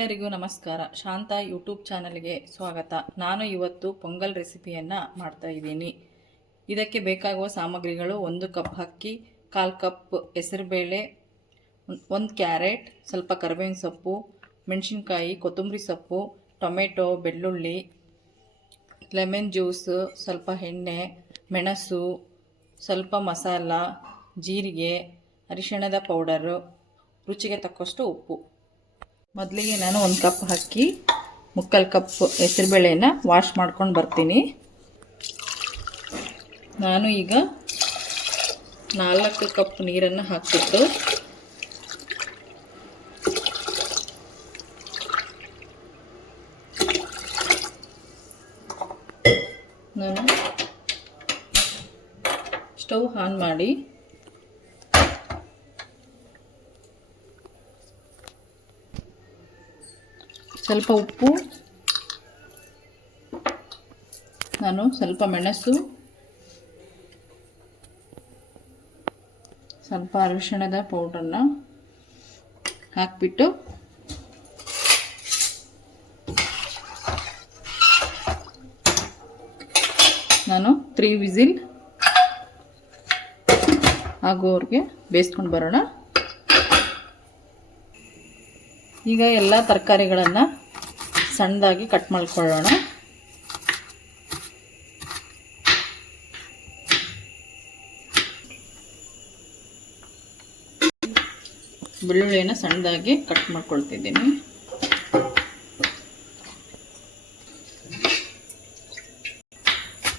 ಎಲ್ಲರಿಗೂ ನಮಸ್ಕಾರ. ಶಾಂತ ಯೂಟ್ಯೂಬ್ ಚಾನಲ್ಗೆ ಸ್ವಾಗತ. ನಾನು ಇವತ್ತು ಪೊಂಗಲ್ ರೆಸಿಪಿಯನ್ನು ಮಾಡ್ತಾ ಇದ್ದೀನಿ. ಇದಕ್ಕೆ ಬೇಕಾಗುವ ಸಾಮಗ್ರಿಗಳು: 1 ಕಪ್ ಅಕ್ಕಿ, 1/4 ಕಪ್ ಹೆಸರುಬೇಳೆ, 1 ಕ್ಯಾರೆಟ್, ಸ್ವಲ್ಪ ಕರಿಬೇವಿನ ಸೊಪ್ಪು, ಮೆಣಸಿನಕಾಯಿ, ಕೊತ್ತಂಬರಿ ಸೊಪ್ಪು, ಟೊಮೆಟೊ, ಬೆಳ್ಳುಳ್ಳಿ, ಲೆಮನ್ ಜ್ಯೂಸು, ಸ್ವಲ್ಪ ಎಣ್ಣೆ, ಮೆಣಸು, ಸ್ವಲ್ಪ ಮಸಾಲ, ಜೀರಿಗೆ, ಅರಿಶಿಣದ ಪೌಡರು, ರುಚಿಗೆ ತಕ್ಕಷ್ಟು ಉಪ್ಪು. ಮೊದಲಿಗೆ ನಾನು 1 ಕಪ್ ಅಕ್ಕಿ, 3/4 ಕಪ್ ಹೆಸರುಬೇಳೆನ ವಾಶ್ ಮಾಡ್ಕೊಂಡು ಬರ್ತೀನಿ. ನಾನು ಈಗ 4 ಕಪ್ ನೀರನ್ನು ಹಾಕ್ಬಿಟ್ಟು ನಾನು ಸ್ಟವ್ ಆನ್ ಮಾಡಿ ಸ್ವಲ್ಪ ಉಪ್ಪು, ನಾನು ಸ್ವಲ್ಪ ಮೆಣಸು, ಸ್ವಲ್ಪ ಅರಿಶಿಣದ ಪೌಡರ್ನ ಹಾಕಿಬಿಟ್ಟು ನಾನು 3 ವಿಸಿಲ್ ಆಗೋವರೆಗೆ ಬೇಯಿಸ್ಕೊಂಡು ಬರೋಣ. ಈಗ ಎಲ್ಲ ತರಕಾರಿಗಳನ್ನು ಸಣ್ಣದಾಗಿ ಕಟ್ ಮಾಡ್ಕೊಳ್ಳೋಣ. ಬೆಳ್ಳುಳ್ಳಿನ ಸಣ್ಣದಾಗಿ ಕಟ್ ಮಾಡ್ಕೊಳ್ತಿದ್ದೀನಿ.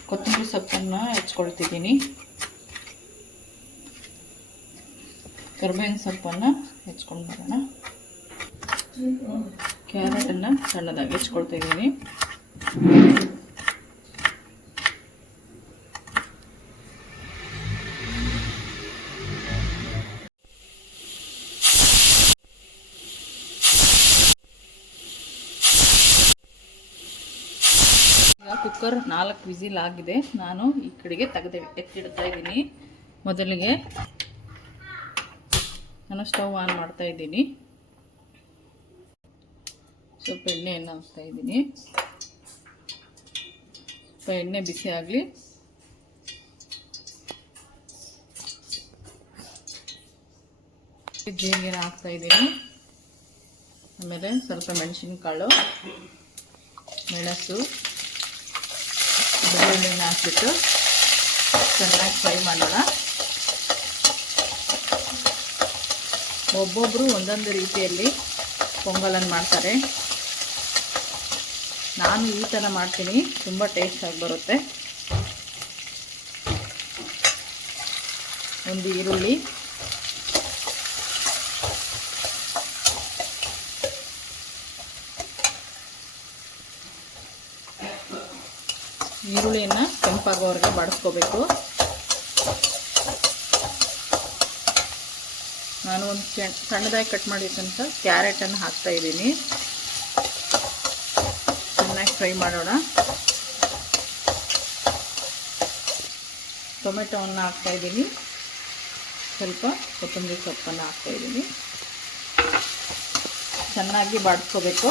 ಕೊತ್ತಂಬರಿ ಸೊಪ್ಪನ್ನು ಹೆಚ್ಕೊಳ್ತಿದ್ದೀನಿ. ಕರಿಬೇವಿನ ಸೊಪ್ಪನ್ನು ಹೆಚ್ಕೊಂಡು ಬರೋಣ. ಕ್ಯಾರೆಟನ್ನು ಸಣ್ಣದಾಗಿ ಹೆಚ್ಕೊಳ್ತಾ ಇದ್ದೀನಿ. ಈಗ ಕುಕ್ಕರ್ 4 ವಿಸಿಲ್ ಆಗಿದೆ. ನಾನು ಈ ಕಡೆಗೆ ಎತ್ತಿಡ್ತಾ ಇದ್ದೀನಿ. ಮೊದಲಿಗೆ ನಾನು ಸ್ಟವ್ ಆನ್ ಮಾಡ್ತಾ ಇದ್ದೀನಿ. ಸ್ವಲ್ಪ ಎಣ್ಣೆಯನ್ನು ಹಾಕ್ತಾ ಇದ್ದೀನಿ. ಸ್ವಲ್ಪ ಎಣ್ಣೆ ಬಿಸಿ ಆಗಲಿ. ಜೀರಿಗೆನ ಹಾಕ್ತಾ ಇದ್ದೀನಿ. ಆಮೇಲೆ ಸ್ವಲ್ಪ ಮೆಣಸಿನಕಾಳು, ಮೆಣಸು, ಬೆಳ್ಳುಳ್ಳಿನ ಹಾಕ್ಬಿಟ್ಟು ಚೆನ್ನಾಗಿ ಫ್ರೈ ಮಾಡೋಣ. ಒಬ್ಬೊಬ್ಬರು ಒಂದೊಂದು ರೀತಿಯಲ್ಲಿ ಪೊಂಗಲನ್ನು ಮಾಡ್ತಾರೆ. ನಾನು ಈ ಥರ ಮಾಡ್ತೀನಿ, ತುಂಬ ಟೇಸ್ಟಾಗಿ ಬರುತ್ತೆ. ಒಂದು ಈರುಳ್ಳಿ, ಈರುಳ್ಳಿಯನ್ನು ಕೆಂಪಾಗೋವರೆಗೆ ಬಾಡಿಸ್ಕೋಬೇಕು. ನಾನು ಒಂದು ಸಣ್ಣದಾಗಿ ಕಟ್ ಮಾಡಿದಂಥ ಕ್ಯಾರೆಟನ್ನು ಹಾಕ್ತಾ ಇದ್ದೀನಿ. ಚೆನ್ನಾಗಿ ಫ್ರೈ ಮಾಡೋಣ. ಟೊಮೆಟೊವನ್ನು ಹಾಕ್ತಾ ಇದ್ದೀನಿ. ಸ್ವಲ್ಪ ಕೊತ್ತಂಬರಿ ಸೊಪ್ಪನ್ನು ಹಾಕ್ತಾ ಇದ್ದೀನಿ. ಚೆನ್ನಾಗಿ ಬಾಡಿಸ್ಕೋಬೇಕು.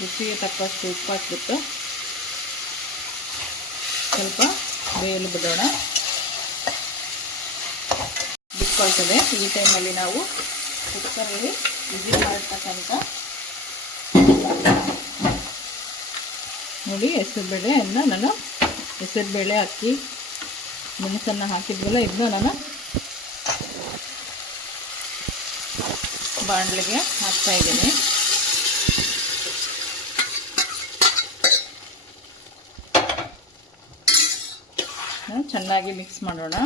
ರುಚಿಗೆ ತಕ್ಕಷ್ಟು ಉಪ್ಪು ಹಾಕ್ಬಿಟ್ಟು ಸ್ವಲ್ಪ ಬೇಯಲು ಬಿಡೋಣ. ಬಿಟ್ಕೊಳ್ತದೆ. ಈ ಟೈಮಲ್ಲಿ ನಾವು ಕುಕ್ಕರಲ್ಲಿ ವಿಸಿಲ್ ಮಾಡಿರ್ತಕ್ಕಂಥ ನೋಡಿ ಹೆಸರುಬೇಳೆಯನ್ನು ನಾನು ಹೆಸರುಬೇಳೆ, ಅಕ್ಕಿ, ಮೆಣಸನ್ನು ಹಾಕಿದ್ವಲ್ಲ, ಇದನ್ನ ನಾನು ಬಾಣಲೆಗೆ ಹಾಕ್ತಾ ಇದ್ದೀನಿ. ಚೆನ್ನಾಗಿ ಮಿಕ್ಸ್ ಮಾಡೋಣ.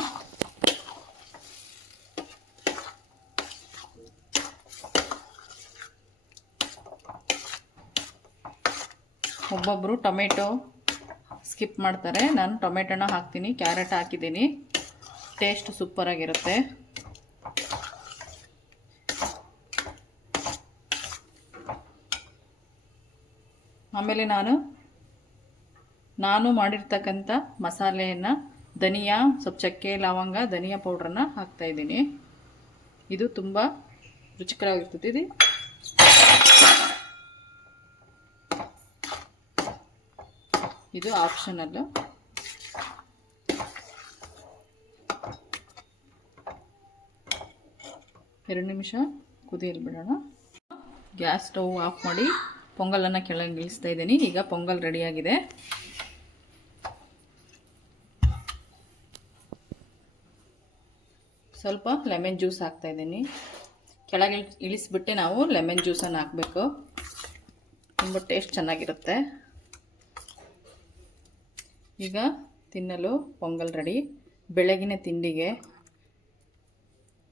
ಒಬ್ಬೊಬ್ಬರು ಟೊಮೆಟೊ ಸ್ಕಿಪ್ ಮಾಡ್ತಾರೆ. ನಾನು ಟೊಮೆಟೊನ ಹಾಕ್ತೀನಿ, ಕ್ಯಾರೆಟ್ ಹಾಕಿದ್ದೀನಿ. ಟೇಸ್ಟ್ ಸೂಪರಾಗಿರುತ್ತೆ. ಆಮೇಲೆ ನಾನು ಮಾಡಿರ್ತಕ್ಕಂಥ ಮಸಾಲೆಯನ್ನು ಧನಿಯಾ, ಸ್ವಲ್ಪ ಚಕ್ಕೆ, ಲವಂಗ, ಧನಿಯಾ ಪೌಡ್ರನ್ನ ಹಾಕ್ತಾಯಿದ್ದೀನಿ. ಇದು ತುಂಬ ರುಚಿಕರವಾಗಿರ್ತದೆ. ಇದು ಆಪ್ಷನಲ್. ಎರಡು ನಿಮಿಷ ಕುದಿಯಲು ಬಿಡೋಣ. ಗ್ಯಾಸ್ ಸ್ಟವ್ ಆಫ್ ಮಾಡಿ ಪೊಂಗಲನ್ನು ಕೆಳಗೆ ಇಳಿಸ್ತಾ ಇದ್ದೀನಿ. ಈಗ ಪೊಂಗಲ್ ರೆಡಿಯಾಗಿದೆ. ಸ್ವಲ್ಪ ಲೆಮನ್ ಜ್ಯೂಸ್ ಹಾಕ್ತಾಯಿದ್ದೀನಿ. ಕೆಳಗೆ ಇಳಿಸ್ಬಿಟ್ಟೆ ನಾವು ಲೆಮನ್ ಜ್ಯೂಸನ್ನು ಹಾಕಬೇಕು. ತುಂಬ ಟೇಸ್ಟ್ ಚೆನ್ನಾಗಿರುತ್ತೆ. ಈಗ ತಿನ್ನಲು ಪೊಂಗಲ್ ರೆಡಿ. ಬೆಳಗಿನ ತಿಂಡಿಗೆ,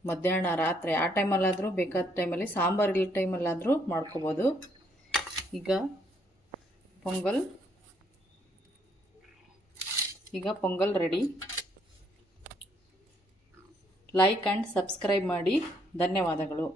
ಮಧ್ಯಾಹ್ನ, ರಾತ್ರಿ ಆ ಟೈಮಲ್ಲಾದರೂ, ಬೇಕಾದ ಟೈಮಲ್ಲಿ, ಸಾಂಬಾರು ಇಲ್ಲ ಟೈಮಲ್ಲಾದರೂ ಮಾಡ್ಕೋಬೋದು. ಈಗ pongal ready. Like and subscribe ಮಾಡಿ. ಧನ್ಯವಾದಗಳು.